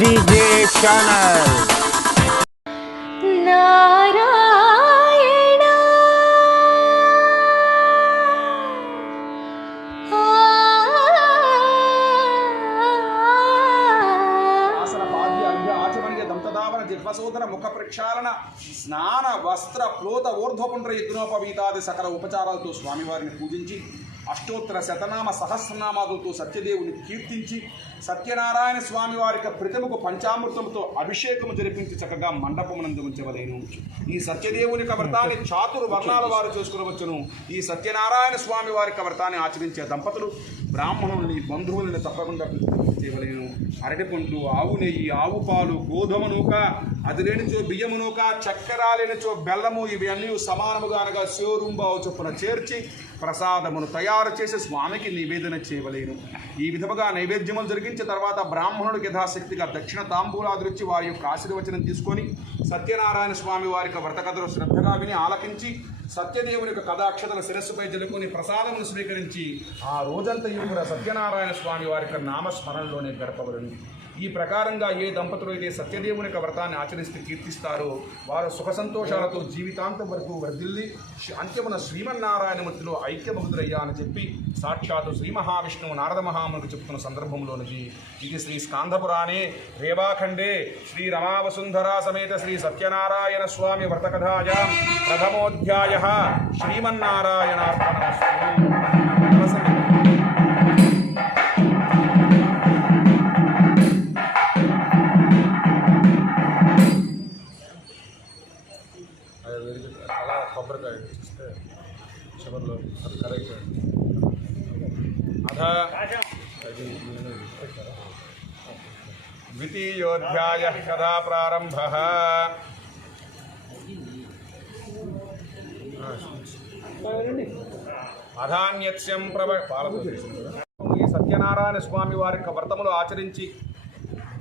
DJ channel. जिह्वसोदर मुख प्रक्षालन स्नान वस्त्र प्लोत ऊर्ध्वपुंड्र यज्ञोपवीतादि सकल उपचारालतो स्वामिवारिनि पूजिंచి अष्टोत्तर शतनाम सहस्रनामालతో సత్యదేవుని కీర్తించి సత్యనారాయణ స్వామి వారి ప్రతిమకు పంచామృతముతో అభిషేకము జరిపించి చక్కగా మండపమునందు ఉంచవలేను. ఈ సత్యదేవుని వ్రతాన్ని చాతురు వర్ణాల వారు చేసుకునవచ్చును. ఈ సత్యనారాయణ స్వామి వారి వ్రతాన్ని ఆచరించే దంపతులు బ్రాహ్మణుల్ని బంధువుల్ని తప్పకుండా చేయవలేను. అరటిపండ్లు, ఆవు నెయ్యి, ఆవు పాలు, గోధుమ నూక, అది లేనిచో బియ్యము నూక, చక్కెర లేనిచో బెల్లము, ఇవి అన్నీ సమానముగా అనగా శివరుంబావు చొప్పున చేర్చి ప్రసాదమును తయారు చేసి స్వామికి నివేదన చేయవలేను. ఈ విధముగా నైవేద్యములు జరిగించిన తర్వాత బ్రాహ్మణుడికి యథాశక్తిగా దక్షిణ తాంబూలాదులిచ్చి వారి యొక్క ఆశీర్వచనం తీసుకొని సత్యనారాయణ స్వామి వారి వ్రత కథలు శ్రద్ధగా విని ఆలకించి సత్యదేవుని యొక్క కథాక్షతల శిరస్సుపై జలుకొని ప్రసాదమును స్వీకరించి ఆ రోజంతయు కూడా సత్యనారాయణ స్వామి వారి యొక్క నామస్మరణలోనే గడపవలను. ఈ ప్రకారంగా ఏ దంపతులు అయితే సత్యదేవుని యొక్క వ్రతాన్ని ఆచరిస్తూ కీర్తిస్తారో వారు సుఖ సంతోషాలతో జీవితాంతం వరకు వర్ధిల్లి అంత్యమున శ్రీమన్నారాయణమూర్తిలో ఐక్యభక్తులయ్యా అని చెప్పి సాక్షాత్తు శ్రీ మహావిష్ణువు నారద మహామునికి చెప్తున్న సందర్భంలోనిది. ఇది శ్రీ స్కాందపురాణే రేవాఖండే శ్రీ రమావసుంధరా సమేత శ్రీ సత్యనారాయణ స్వామి వ్రతకథాయాం ప్రథమోధ్యాయ శ్రీమన్నారాయణార్పణమస్తు. అలా కొబ్బరికాయ ఇస్తే చివరిలో అది కరెక్ట్. అథ ద్వితీయోధ్యాయ కథా ప్రారంభ. అధాన్యత్స్యం ఈ సత్యనారాయణ స్వామి వారి యొక్క వ్రతములు ఆచరించి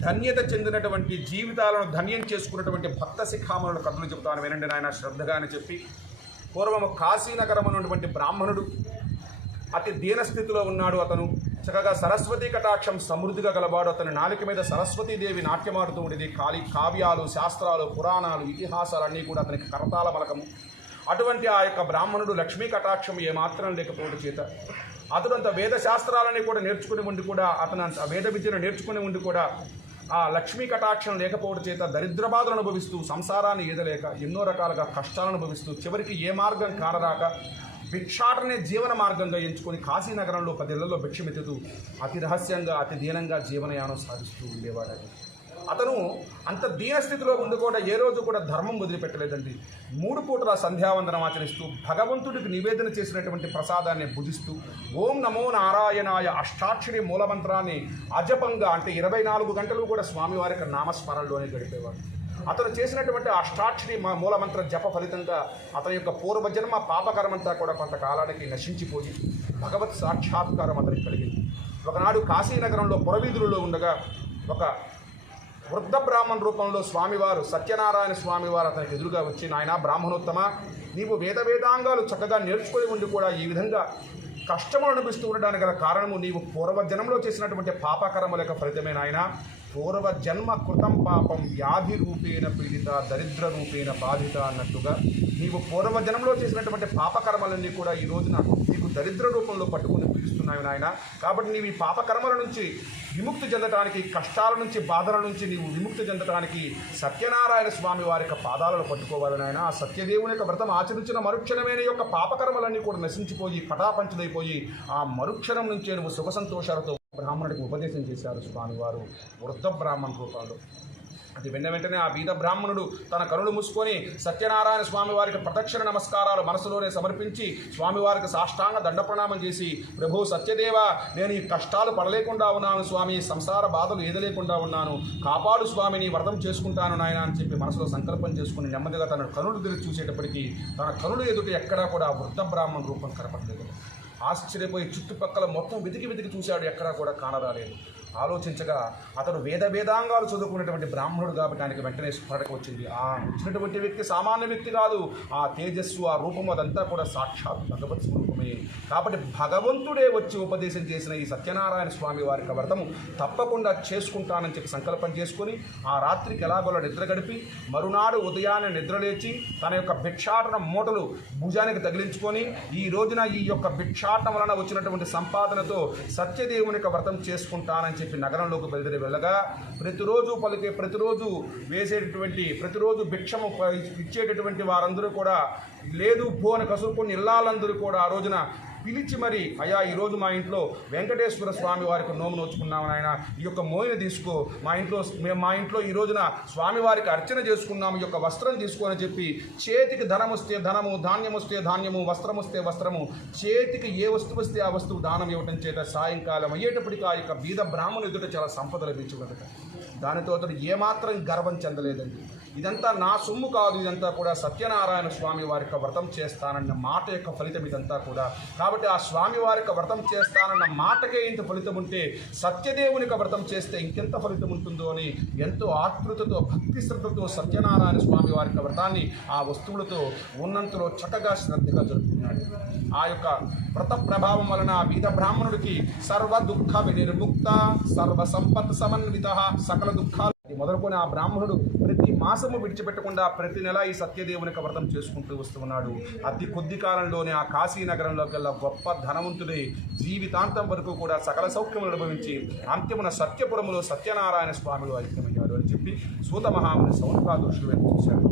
ధన్యత చెందినటువంటి జీవితాలను ధన్యం చేసుకున్నటువంటి భక్త శిఖామణుల కథలు చెబుతాను వినండి నాయన శ్రద్ధగా అని చెప్పి. పూర్వము కాశీనగరం ఉన్నటువంటి బ్రాహ్మణుడు అతి దీనస్థితిలో ఉన్నాడు. అతను చక్కగా సరస్వతీ కటాక్షం సమృద్ధిగా గలవాడు. అతని నాలుక మీద సరస్వతీదేవి నాట్యమాడుతూ ఉండేది. కావ్యాలు, శాస్త్రాలు, పురాణాలు, ఇతిహాసాలన్నీ కూడా అతనికి కరతాల మలకము. అటువంటి ఆ యొక్క బ్రాహ్మణుడు లక్ష్మీ కటాక్షం ఏమాత్రం లేకపోవడం చేత అతడు అంత వేద శాస్త్రాలని కూడా నేర్చుకుని ఉండి కూడా అతను అంత వేద విద్యను నేర్చుకుని ఉండి కూడా ఆ లక్ష్మీ కటాక్షం లేకపోవడం చేత దరిద్రబాధలు అనుభవిస్తూ సంసారాన్ని ఈదలేక ఎన్నో రకాలుగా కష్టాలను అనుభవిస్తూ చివరికి ఏ మార్గం కానరాక భిక్షాటనే జీవన మార్గంగా ఎంచుకొని కాశీనగరంలో 10 ఇళ్లలో భిక్షమెత్తుతూ అతి రహస్యంగా అతి దీనంగా జీవనయానం సాగిస్తూ ఉండేవాడు. అతను అంత దీనస్థితిలో ఉండి కూడా ఏ రోజు కూడా ధర్మం వదిలిపెట్టలేదండి. 3 పూటల సంధ్యావందనం ఆచరిస్తూ భగవంతుడికి నివేదన చేసినటువంటి ప్రసాదాన్ని భుజిస్తూ ఓం నమో నారాయణాయ అష్టాక్షరి మూలమంత్రాన్ని అజపంగా అంటే 24 గంటలు కూడా స్వామివారి యొక్క నామస్మరణలోనే గడిపేవాడు. అతను చేసినటువంటి అష్టాక్షరి మూలమంత్ర జప ఫలితంగా అతని యొక్క పూర్వజన్మ పాపకరమంతా కూడా కొంతకాలానికి నశించిపోయి భగవత్ సాక్షాత్కారం అతనికి కలిగింది. ఒకనాడు కాశీనగరంలో పురవీధులలో ఉండగా ఒక వృద్ధ బ్రాహ్మణ రూపంలో స్వామివారు సత్యనారాయణ స్వామివారు అతనికి ఎదురుగా వచ్చి, నాయన బ్రాహ్మణోత్తమ, నీవు వేదాంగాలు చక్కగా నేర్చుకొని ఉండి కూడా ఈ విధంగా కష్టములు అనిపిస్తూ ఉండడానికి గల కారణము నీవు పూర్వజన్మలో చేసినటువంటి పాపకరముల యొక్క ఫలితమే నాయన. పూర్వజన్మ కృతం పాపం వ్యాధి రూపేణ పీడిత దరిద్ర రూపేణ బాధిత అన్నట్టుగా నీవు పూర్వజన్మలో చేసినటువంటి పాపకర్మలన్నీ కూడా ఈ రోజున నీకు దరిద్ర రూపంలో పట్టుకుని పీడిస్తున్నాయి నాయన. కాబట్టి నీవు ఈ పాపకర్మల నుంచి విముక్తి చెందడానికి, కష్టాల నుంచి, బాధల నుంచి నీవు విముక్తి చెందడానికి సత్యనారాయణ స్వామి వారి యొక్క పాదాలను పట్టుకోవాలి నాయన. ఆ సత్యదేవుని యొక్క వ్రతం ఆచరించిన మరుక్షణమైన యొక్క పాపకర్మలన్నీ కూడా నశించిపోయి పటాపంచలైపోయి ఆ మరుక్షణం నుంచే నువ్వు సుఖ సంతోషాలతో బ్రాహ్మణుడికి ఉపదేశం చేశారు స్వామివారు వృద్ధ బ్రాహ్మణ రూపంలో. అది విన్న వెంటనే ఆ బీద బ్రాహ్మణుడు తన కనులు మూసుకొని సత్యనారాయణ స్వామి వారికి ప్రదక్షిణ నమస్కారాలు మనసులోనే సమర్పించి స్వామివారికి సాష్టాంగ దండ ప్రణామం చేసి, ప్రభు సత్యదేవ, నేను ఈ కష్టాలు పడలేకుండా ఉన్నాను స్వామి, సంసార బాధలు ఏదలేకుండా ఉన్నాను, కాపాడు స్వామి, నీ వ్రతం చేసుకుంటాను నాయన అని చెప్పి మనసులో సంకల్పం చేసుకుని నెమ్మదిగా తన కనులు తెరిచి చూసేటప్పటికీ తన కనులు ఎదుట ఎక్కడా కూడా వృద్ధ బ్రాహ్మణ రూపం కనపడలేదు. ఆశ్చర్యపోయి చుట్టుపక్కల మొత్తం వెతికి చూశాడు, ఎక్కడా కూడా కానరాలేదు. ఆలోచించగా అతడు వేదాంగాలు చదువుకున్నటువంటి బ్రాహ్మణుడు కాబట్టి ఆయనకి వెంటనే స్ఫురణకు వచ్చింది. ఆ వచ్చినటువంటి వ్యక్తి సామాన్య వ్యక్తి కాదు. ఆ తేజస్సు, ఆ రూపము అదంతా కూడా సాక్షాత్ భగవత్ స్వరూపమే. కాబట్టి భగవంతుడే వచ్చి ఉపదేశం చేసిన ఈ సత్యనారాయణ స్వామి వారి యొక్క వ్రతము తప్పకుండా చేసుకుంటానని చెప్పి సంకల్పం చేసుకొని ఆ రాత్రికి ఎలాగోలా నిద్ర గడిపి మరునాడు ఉదయాన్నే నిద్రలేచి తన యొక్క భిక్షాటన మూటలు భుజానికి తగిలించుకొని ఈ రోజున ఈ యొక్క భిక్షాటన వలన వచ్చినటువంటి సంపాదనతో సత్యదేవుని యొక్క వ్రతం చేసుకుంటానని చెప్పి నగరంలోకి బయలుదేరి వెళ్ళగా ప్రతిరోజు వేసేటటువంటి ప్రతిరోజు భిక్షము ఇచ్చేటటువంటి వారందరూ కూడా లేదు పో అని కసురుకొని ఇల్లాలందరూ కూడా ఆ రోజున పిలిచి మరి అయ్యా ఈరోజు మా ఇంట్లో వెంకటేశ్వర స్వామి వారికి నోము నోచుకున్నామని ఆయన ఈ యొక్క మోయిని తీసుకో మా ఇంట్లో ఈ రోజున స్వామివారికి అర్చన చేసుకున్నాము ఈ యొక్క వస్త్రం తీసుకోని చెప్పి చేతికి ధనం వస్తే ధనము, ధాన్యం వస్తే ధాన్యము, వస్త్రం వస్తే వస్త్రము, చేతికి ఏ వస్తువు వస్తే ఆ వస్తువు దానం ఇవ్వటం చేత సాయంకాలం అయ్యేటప్పటికీ ఆ యొక్క బీద బ్రాహ్మణులు ఎదుట చాలా సంపద లభించుకున్నదట. దానితో అతడు ఏమాత్రం గర్వం చెందలేదండి. ఇదంతా నా సొమ్ము కాదు, ఇదంతా కూడా సత్యనారాయణ స్వామి వారి యొక్క వ్రతం చేస్తానన్న మాట యొక్క ఫలితం ఇదంతా కూడా. కాబట్టి ఆ స్వామి వారి యొక్క వ్రతం చేస్తానన్న మాటకే ఇంత ఫలితం ఉంటే సత్యదేవుని యొక్క వ్రతం చేస్తే ఇంకెంత ఫలితం ఉంటుందో అని ఎంతో ఆతృతతో భక్తి శ్రద్ధతో సత్యనారాయణ స్వామి వారి యొక్క వ్రతాన్ని ఆ వస్తువులతో ఉన్నంతలో చక్కగా శ్రద్ధగా జరుపుకున్నాడు. ఆ యొక్క వ్రత ప్రభావం వలన బీద బ్రాహ్మణుడికి సర్వ దుఃఖ వినిర్ముక్త సర్వ సంపత్ సమన్విత సకల దుఃఖాలు మొదలుకొని ఆ బ్రాహ్మణుడు ప్రతి మాసము విడిచిపెట్టకుండా ప్రతి నెల ఈ సత్యదేవుని యొక్క వ్రతం చేసుకుంటూ వస్తున్నాడు. అతి కొద్ది కాలంలోనే ఆ కాశీ నగరంలోకెల్లా గొప్ప ధనవంతుడై జీవితాంతం వరకు కూడా సకల సౌఖ్యములు అనుభవించి అంత్యమున సత్యపురములో సత్యనారాయణ స్వామిలో ఐక్యమయ్యాడు అని చెప్పి సూత మహాముని సౌనకాదృష్టులు వైపు చూశాడు.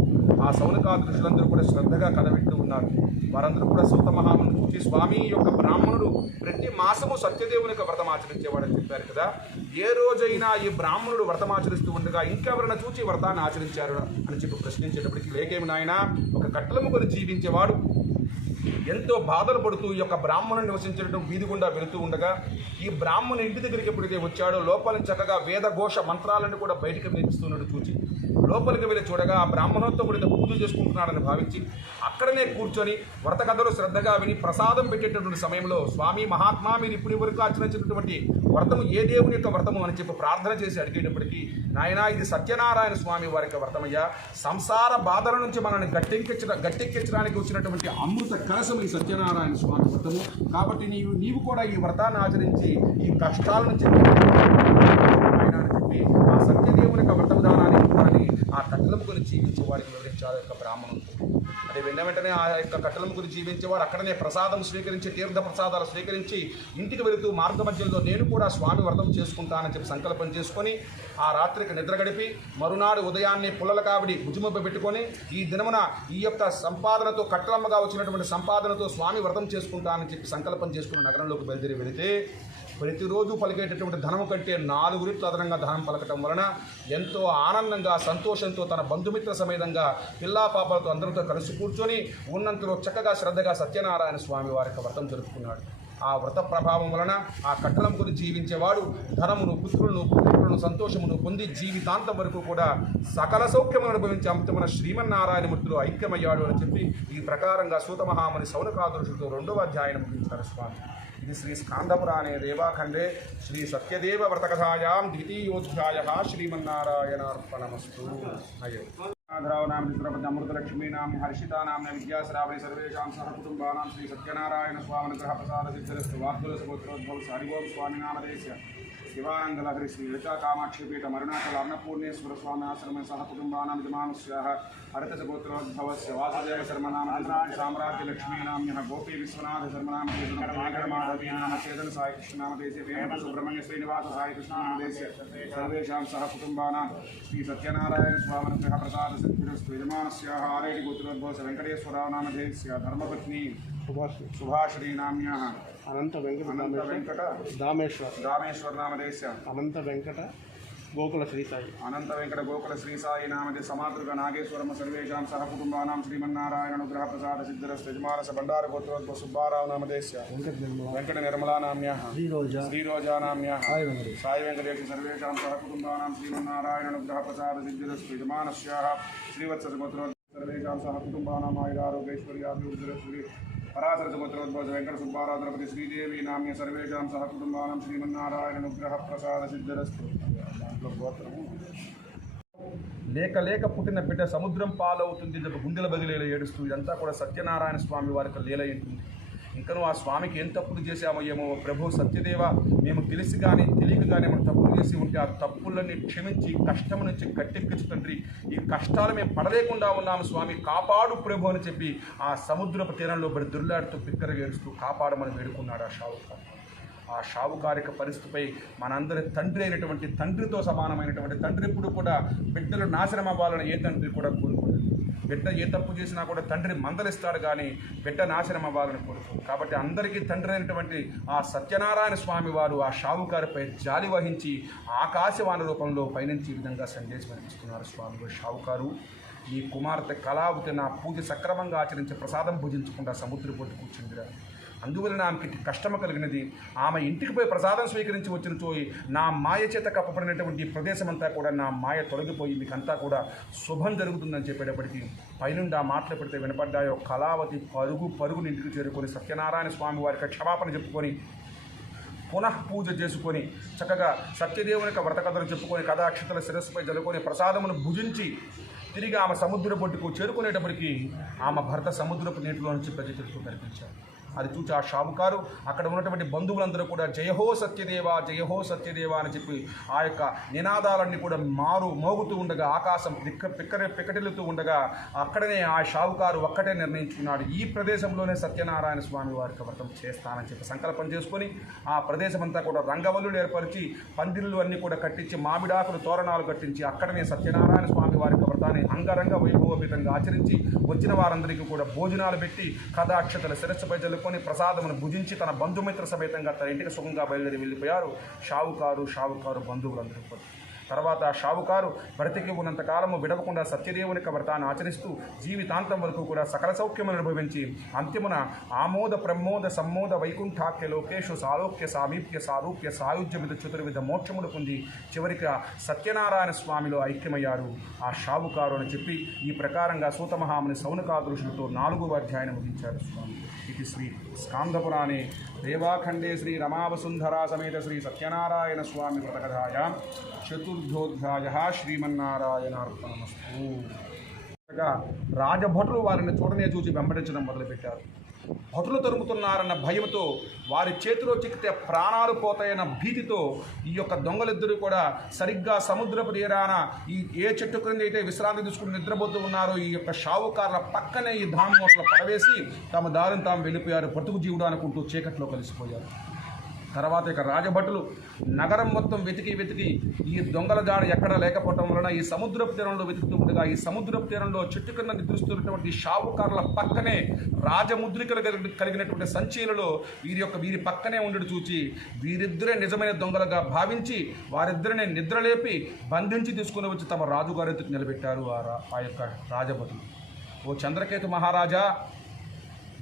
ఆ సౌనకాదృష్టులందరూ కూడా శ్రద్ధగా కథ వింటూ ఉన్నారు. వారందరూ కూడా సూత మహాముని చూసి స్వామి యొక్క బ్రాహ్మణుడు ప్రతి మాసము సత్యదేవుని యొక్క వ్రతం ఆచరించేవాడని చెప్పారు కదా, ఏ రోజైనా ఈ బ్రాహ్మణుడు వ్రతం ఆచరిస్తూ ఉండగా ఇంకెవరైనా చూచి వ్రతాన్ని ఆచరించారు అని చెప్పి ప్రశ్నించేటప్పటికి లేకేమి నాయన, ఒక కట్టెలము కొని జీవించేవాడు ఎంతో బాధలు పడుతూ ఈ యొక్క బ్రాహ్మణుని నివసించడం వీధి గుండా వెళుతూ ఉండగా ఈ బ్రాహ్మణుని ఇంటి దగ్గరికి ఎప్పుడైతే వచ్చాడో లోపల చక్కగా వేదఘోష మంత్రాలను కూడా బయటకు వినిపిస్తున్నట్టు చూచి లోపలికి వెళ్ళి చూడగా ఆ బ్రాహ్మణోత్తముడితో పూజ చేసుకుంటున్నాడని భావించి అక్కడనే కూర్చొని వ్రత కథలు శ్రద్ధగా విని ప్రసాదం పెట్టేటటువంటి సమయంలో స్వామి మహాత్మా మీరు ఇప్పుడు వరకు ఆచరించినటువంటి వ్రతము ఏ దేవుని యొక్క వ్రతము అని చెప్పి ప్రార్థన చేసి అడిగేటప్పటికీ నాయన ఇది సత్యనారాయణ స్వామి వారి యొక్క వ్రతమయ్యా, సంసార బాధల నుంచి మనల్ని గట్టెక్కించడానికి వచ్చినటువంటి అమృత కలశం ఈ సత్యనారాయణ స్వామి వ్రతము. కాబట్టి నీవు కూడా ఈ వ్రతాన్ని ఆచరించి ఈ కష్టాల నుంచి ఆయన అని చెప్పి ఆ సత్యదేవుని యొక్క వ్రత విధానాన్ని ఆ కట్టెలము గురించి జీవించే వారికి వివరించారు యొక్క బ్రాహ్మణులు. అదే వెంటనే ఆ యొక్క కట్టెలము గురించి జీవించేవారు అక్కడనే ప్రసాదం స్వీకరించి తీర్థ ప్రసాదాలు స్వీకరించి ఇంటికి వెళుతూ మార్గ మధ్యంలో నేను కూడా స్వామి వ్రతం చేసుకుంటానని చెప్పి సంకల్పం చేసుకొని ఆ రాత్రికి నిద్ర గడిపి మరునాడు ఉదయాన్నే పుల్లల కావిడి భుజముపై పెట్టుకొని ఈ దినమున ఈ యొక్క సంపాదనతో కట్టెలమ్మగా వచ్చినటువంటి సంపాదనతో స్వామి వ్రతం చేసుకుంటానని చెప్పి సంకల్పం చేసుకుని నగరంలోకి బయలుదేరి వెళితే ప్రతిరోజు పలికేటటువంటి ధనము కంటే 4 రెట్లు అదనంగా ధనం పలకటం వలన ఎంతో ఆనందంగా సంతోషంతో తన బంధుమిత్ర సమేతంగా పిల్లా పాపలతో అందరితో కలిసి కూర్చొని ఉన్నంతలో చక్కగా శ్రద్ధగా సత్యనారాయణ స్వామి వారి యొక్క వ్రతం జరుపుకున్నాడు. ఆ వ్రత ప్రభావం వలన ఆ కట్టడం గురించి జీవించేవాడు ధనమును, పుత్రులను, సంతోషమును పొంది జీవితాంతం వరకు కూడా సకల సౌఖ్యమును అనుభవించి అంతమున శ్రీమన్నారాయణమూర్తిలో ఐక్యమయ్యాడు అని చెప్పి ఈ ప్రకారంగా సూత మహాముని సౌనకాదృష్టులతో 2వ అధ్యాయం ముగించారు స్వామి. ఇది శ్రీ స్కాందపురాణే దేవాఖండే శ్రీ సత్యదేవ వ్రతకథాయాం ద్వితీయోధ్యాయः శ్రీమన్నారాయణార్పణమస్తు. नाम अमृतलक्ष्मी नाम हर्षिता नाम विद्याश्रावणी सर्वेषां सह कुटुंबानां श्री सत्यनारायण स्वामी अनुग्रह प्रसाद सिद्धिरस्तु वाग्दुल सगोत्रोद्भव हरिओं स्वामी नामधेयस्य शिवानंदलहरि श्री ललिता कामाक्षी पीठ अरुणाचल अन्नपूर्णेश्वर स्वामी आश्रम सह कुटुंबानां यजमानस्याः हरितसगोत्रोद्भवस्य वासुदेव शर्मनाम साम्राज्य लक्ष्मी नाम्यः गोपी विश्वनाथ शर्मनाम माधवी नाम चेतन साई कृष्ण नामधेयस्य वेंकट सुब्रह्मण्य श्रीनिवास साई कृष्ण नामधेयस्य सर्वेषां सह कुटुंबानां श्री सत्यनारायण स्वामी अनुग्रह प्रसाद सिद्धिरस्तु यजमानस्याः आरेडि गोत्रोद्भवस्य वेंकटेश्वरराव नामधेयस्य धर्मपत्नी सुभाश्री नाम्याः अनंत वेंकट दामेश्वर नामधेयस्य अनंत वेंकट गोकुल श्री साई अनंत वेंकट गोकुल श्री साई नामधे समातृक नागेश्वरम सर्वेषां सह कुटुंबानां श्रीमन्नारायण अनुग्रह प्रसाद सिद्धिरस्तु यजमानस्य भंडार गोत्रोद्भव सुब्बाराव नामधेयस्य वेंकट निर्मला नाम्याः श्रीरोजा नाम्याः साई वेंकटेश सर्वेषां सह कुटुंबानां श्रीमन्नारायण अनुग्रह प्रसाद सिद्धिरस्तु यजमानस्याः श्रीवत्स गोत्रोद्भव सर्वेषां सह कुटुंबानां आयुरारोग्यैश्वर्याभिवृद्धिरस्तु పరాశర సుభద్రోద్భవ వెంకట సుబ్బారాధనపతి శ్రీదేవి నామ్య సర్వేషాం సహ కుటుంబానం శ్రీమన్నారాయణ అనుగ్రహ ప్రసాద సిద్ధరస్తు. దాంట్లో గోత్రము లేక లేక పుట్టిన బిడ్డ సముద్రం పాలవుతుంది, గుండెల బగిలేలో ఏడుస్తూ, ఇదంతా కూడా సత్యనారాయణ స్వామి వారికి లీల ఉంటుంది. ఇంకను ఆ స్వామికి ఏం తప్పులు చేశామయ్యేమో ప్రభు సత్యదేవ, మేము తెలిసి కానీ తెలియక కానీ మనం తప్పులు చేసి ఉంటే ఆ తప్పులన్నీ క్షమించి కష్టం నుంచి గట్టెక్కించు తండ్రి, ఈ కష్టాలు మేము పడలేకుండా ఉన్నాము స్వామి, కాపాడు ప్రభు అని చెప్పి ఆ సముద్రపు తీరంలో బడి దుర్లాడుతూ పిక్కర ఏడుస్తూ కాపాడమని వేడుకున్నాడు ఆ షావుకారు. ఆ షావుకారిక పరిస్థితిపై మనందరి తండ్రి అయినటువంటి తండ్రితో సమానమైనటువంటి తండ్రి ఇప్పుడు కూడా బిడ్డలు నాశనం అవ్వాలని ఏ తండ్రి కూడా కోరుకోలేదు. బిడ్డ ఏ తప్పు చేసినా కూడా తండ్రి మందలిస్తాడు కానీ బిడ్డ నాశనం అవ్వాలని కోరుకోరు. కాబట్టి అందరికీ తండ్రి అయినటువంటి ఆ సత్యనారాయణ స్వామి వారు ఆ షావుకారిపై జాలి వహించి ఆకాశవాణి రూపంలో పయనించి ఈ విధంగా సందేశం అందిస్తున్నారు. స్వామి షావుకారు, ఈ కుమార్తె కళావతి నా పూజ సక్రమంగా ఆచరించి ప్రసాదం పూజించకుండా సముద్ర పొట్టు కూర్చుందిరా, అందువలన ఆమెకి కష్టము కలిగినది. ఆమె ఇంటికి పోయి ప్రసాదం స్వీకరించి వచ్చిన చోయి నా మాయ చేత కప్పబడినటువంటి ప్రదేశం అంతా కూడా నా మాయ తొలగిపోయి మీకంతా కూడా శుభం జరుగుతుందని చెప్పేటప్పటికీ పైనుండి ఆ మాటలు పెడితే వినపడ్డాయో. కళావతి పరుగుని ఇంటికి చేరుకొని సత్యనారాయణ స్వామి వారికి క్షమాపణ చెప్పుకొని పునః పూజ చేసుకొని చక్కగా సత్యదేవునికి వ్రత కథలు చెప్పుకొని కథాక్షతల శిరస్సుపై జలుకొని ప్రసాదమును భుజించి తిరిగి ఆమె సముద్ర బొట్టుకు చేరుకునేటప్పటికీ ఆమె భర్త సముద్రపు నీటిలో నుంచి ప్రజలు కనిపించారు. అది చూసి ఆ షావుకారు అక్కడ ఉన్నటువంటి బంధువులందరూ కూడా జయహో సత్యదేవ అని చెప్పి ఆ యొక్క నినాదాలన్నీ కూడా మోగుతూ ఉండగా ఆకాశం పిక్కటిల్లుతూ ఉండగా అక్కడనే ఆ షావుకారు ఒక్కటే నిర్ణయించుకున్నాడు, ఈ ప్రదేశంలోనే సత్యనారాయణ స్వామి వారికి వ్రతం చేస్తానని చెప్పి సంకల్పం చేసుకొని ఆ ప్రదేశం అంతా కూడా రంగవల్లులు ఏర్పరిచి పందిళ్ళు అన్నీ కూడా కట్టించి మామిడాకులు తోరణాలు కట్టించి అక్కడనే సత్యనారాయణ స్వామి వారికి వ్రతాన్ని అంగరంగ వైభవపేతంగా ఆచరించి వచ్చిన వారందరికీ కూడా భోజనాలు పెట్టి కథాక్షతల శిరస్సుపై జల్లుకొని ప్రసాదమును భుజించి తన బంధుమిత్ర సమేతంగా తన ఇంటికి సుఖంగా బయలుదేరి వెళ్ళిపోయారు షావుకారు బంధువులందరూ. తర్వాత షావుకారు బ్రతికి ఉన్నంతకాలము విడవకుండా సత్యదేవునికి వ్రతాన్ని ఆచరిస్తూ జీవితాంతం వరకు కూడా సకల సౌఖ్యములను అనుభవించి అంత్యమున ఆమోద ప్రమోద సమ్మోద వైకుంఠాఖ్య లోకేషు సాలోక్య సామీప్య సారూప్య సాయుధ్యమిత చతుర్విధ మోక్షములు పొంది చివరికి సత్యనారాయణ స్వామిలో ఐక్యమయ్యారు ఆ షావుకారు అని చెప్పి ఈ ప్రకారంగా సూతమహాముని సౌనకాదృషులతో 4వ అధ్యాయం ముగించారు స్వామి. ఇది శ్రీ స్కాందపురాణే దేవాఖండే శ్రీ రమావసుంధరా సమేత శ్రీ సత్యనారాయణ స్వామి వ్రతకథాయాం చతుర్థోధ్యాయ. శ్రీమన్నారాయణార్పణమస్తు. రాజభటులు వారిని చూడనే చూసి వెంబడించడం మొదలుపెట్టారు. భటులు తరుముతున్నారన్న భయంతో వారి చేతిలో చిక్కితే ప్రాణాలు పోతాయన్న భీతితో ఈ యొక్క దొంగలిద్దరూ కూడా సరిగ్గా సముద్రపు తీరాన ఈ ఏ చెట్టు క్రింద అయితే విశ్రాంతి తీసుకుని నిద్రపోతూ ఉన్నారో ఈ యొక్క షావుకారుల పక్కనే ఈ ధామోట్ల పడవేసి తమ దారిని తాము వెళ్ళిపోయారు. బ్రతుకు జీవుడు అనుకుంటూ చీకట్లో కలిసిపోయారు. తర్వాత ఇక రాజభటులు నగరం మొత్తం వెతికి ఈ దొంగల జాడ ఎక్కడా లేకపోవడం వలన ఈ సముద్రపు తీరంలో వెతుకుతూ ఉండగా ఈ సముద్రపు తీరంలో చెట్టు కింద నిద్రిస్తున్నటువంటి షావుకారుల పక్కనే రాజముద్రికలు కలిగినటువంటి సంచీలలో వీరి పక్కనే ఉండడు చూచి వీరిద్దరే నిజమైన దొంగలుగా భావించి వారిద్దరిని నిద్రలేపి బంధించి తీసుకుని వచ్చి తమ రాజుగారి ఎదుట నిలబెట్టారు ఆ యొక్క రాజభటులు. ఓ చంద్రకేతు మహారాజా,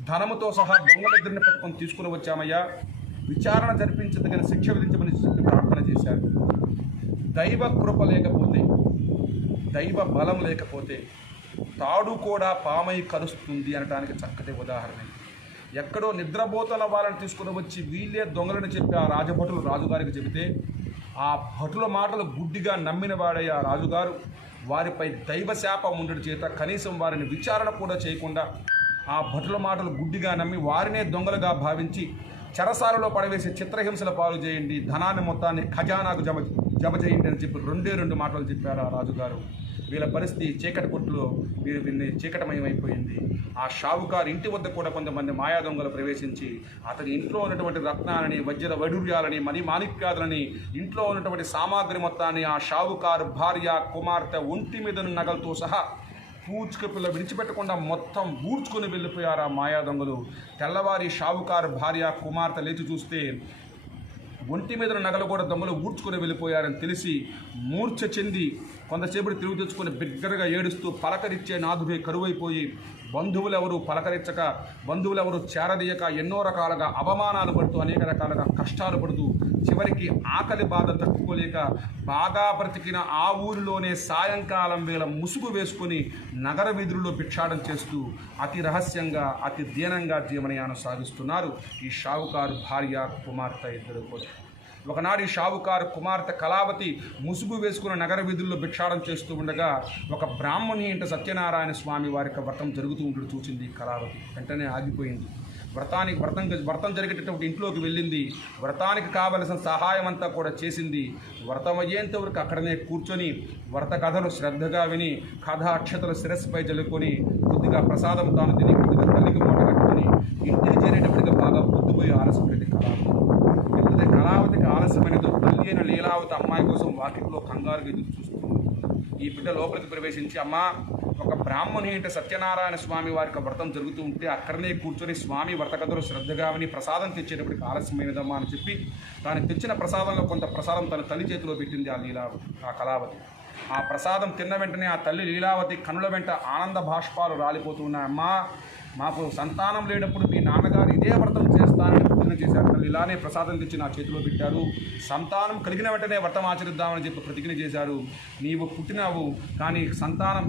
ధనముతో సహా దొంగలిద్దరిని పట్టుకొని తీసుకుని వచ్చామయ్యా, విచారణ జరిపించదగిన శిక్ష విధించమని ప్రార్థన చేశారు. దైవ కృప లేకపోతే, దైవ బలం లేకపోతే తాడు కూడా పామై కరుస్తుంది అనడానికి చక్కటి ఉదాహరణ. ఎక్కడో నిద్రపోతున్న వాళ్ళని తీసుకుని వచ్చి వీళ్ళే దొంగలని చెప్పి ఆ రాజభటులు రాజుగారికి చెబితే ఆ భటుల మాటలు గుడ్డిగా నమ్మిన వాడే ఆ రాజుగారు వారిపై దైవ శాపం ఉండడం చేత కనీసం వారిని విచారణ కూడా చేయకుండా ఆ భటుల మాటలు గుడ్డిగా నమ్మి వారినే దొంగలుగా భావించి చెరసాలలో పడవేసి చిత్రహింసల పాలు చేయండి, ధనాన్ని మొత్తాన్ని ఖజానాకు జమ చేయండి అని చెప్పి 2 మాటలు చెప్పారు ఆ రాజుగారు. వీళ్ళ పరిస్థితి చీకటి కొట్టులో వీరిని చీకటమయమైపోయింది. ఆ షావుకారు ఇంటి వద్ద కూడా కొంతమంది మాయా దొంగలు ప్రవేశించి అతని ఇంట్లో ఉన్నటువంటి రత్నాలని, వజ్ర వైడూర్యాలని, మాణిక్యాదులని, ఇంట్లో ఉన్నటువంటి సామాగ్రి మొత్తాన్ని ఆ షావుకారు భార్య, కుమార్తె ఒంటి మీద నగలతో సహా పూచుక పిల్ల విడిచిపెట్టకుండా మొత్తం ఊడ్చుకొని వెళ్ళిపోయారు ఆ మాయా దొంగలు. తెల్లవారి షావుకారు భార్య, కుమార్తె లేచి చూస్తే ఒంటి మీద నగలు కూడా దొంగలు ఊడ్చుకొని వెళ్ళిపోయారని తెలిసి మూర్ఛ చెంది కొంతసేపటి తిరుగు తెచ్చుకొని బిగ్గరగా ఏడుస్తూ పలకరిచ్చే నాదుడే కరువైపోయి బంధువులెవరు పలకరించక, బంధువులెవరు చేరదీయక ఎన్నో రకాలుగా అవమానాలు పడుతూ అనేక రకాలుగా కష్టాలు పడుతూ చివరికి ఆకలి బాధ తట్టుకోలేక బాగా బ్రతికిన ఆ ఊరిలోనే సాయంకాలం వేళ ముసుగు వేసుకుని నగర వీధుల్లో భిక్షాటం చేస్తూ అతి రహస్యంగా అతి దీనంగా జీవనయానం సాగిస్తున్నారు ఈ షావుకారు భార్య కుమార్తె ఇద్దరు కూడా. ఒకనాడు ఈ షావుకారు కుమార్తె కళావతి ముసుగు వేసుకున్న నగర వీధుల్లో భిక్షాటం చేస్తూ ఉండగా ఒక బ్రాహ్మణి ఇంట సత్యనారాయణ స్వామి వారికి వ్రతం జరుగుతూ ఉండడం చూసింది కళావతి. వెంటనే ఆగిపోయింది. వ్రతం జరిగేటటువంటి ఇంట్లోకి వెళ్ళింది. వ్రతానికి కావలసిన సహాయం అంతా కూడా చేసింది. వ్రతం అయ్యేంత వరకు అక్కడనే కూర్చొని వ్రత కథలు శ్రద్ధగా విని కథ అక్షతలు శిరస్సుపై జల్లుకొని కొద్దిగా ప్రసాదం తాను తిని కొద్దిగా తల్లికి మూట కట్టుకుని ఇంటికి చేరేటప్పటికి బాగా పొద్దుపోయి ఆలస్యమైనది కళావతి. ఎప్పుడైతే కళావతికి ఆలస్యమైనదో తల్లి అయిన లీలావతి అమ్మాయి కోసం వాకిట్లో కంగారుగా ఎదురు చూస్తుంది. ఈ బిడ్డ లోపలికి ప్రవేశించి, అమ్మ, ఒక బ్రాహ్మణి ఇంట సత్యనారాయణ స్వామి వారికి వ్రతం జరుగుతూ ఉంటే అక్కడనే కూర్చొని స్వామి వ్రత కథలు శ్రద్ధగా విని ప్రసాదం తెచ్చేటప్పటికి ఆలస్యమైనదమ్మా అని చెప్పి తాను తెచ్చిన ప్రసాదంలో కొంత ప్రసాదం తన తల్లి చేతిలో పెట్టింది ఆ కళావతి. ఆ ప్రసాదం తిన్న వెంటనే ఆ తల్లి లీలావతి కనుల వెంట ఆనంద భాష్పాలు రాలిపోతూ ఉన్నాయమ్మా. మాకు సంతానం లేనప్పుడు మీ నాన్నగారు ఇదే వ్రతం చేస్తానని ప్రతిజ్ఞ చేశారు. తల్లి ఇలానే ప్రసాదం తెచ్చి నా చేతిలో పెట్టారు. సంతానం కలిగిన వెంటనే వ్రతం ఆచరిద్దామని చెప్పి ప్రతిజ్ఞ చేశారు. నీవు పుట్టినావు, కానీ సంతానం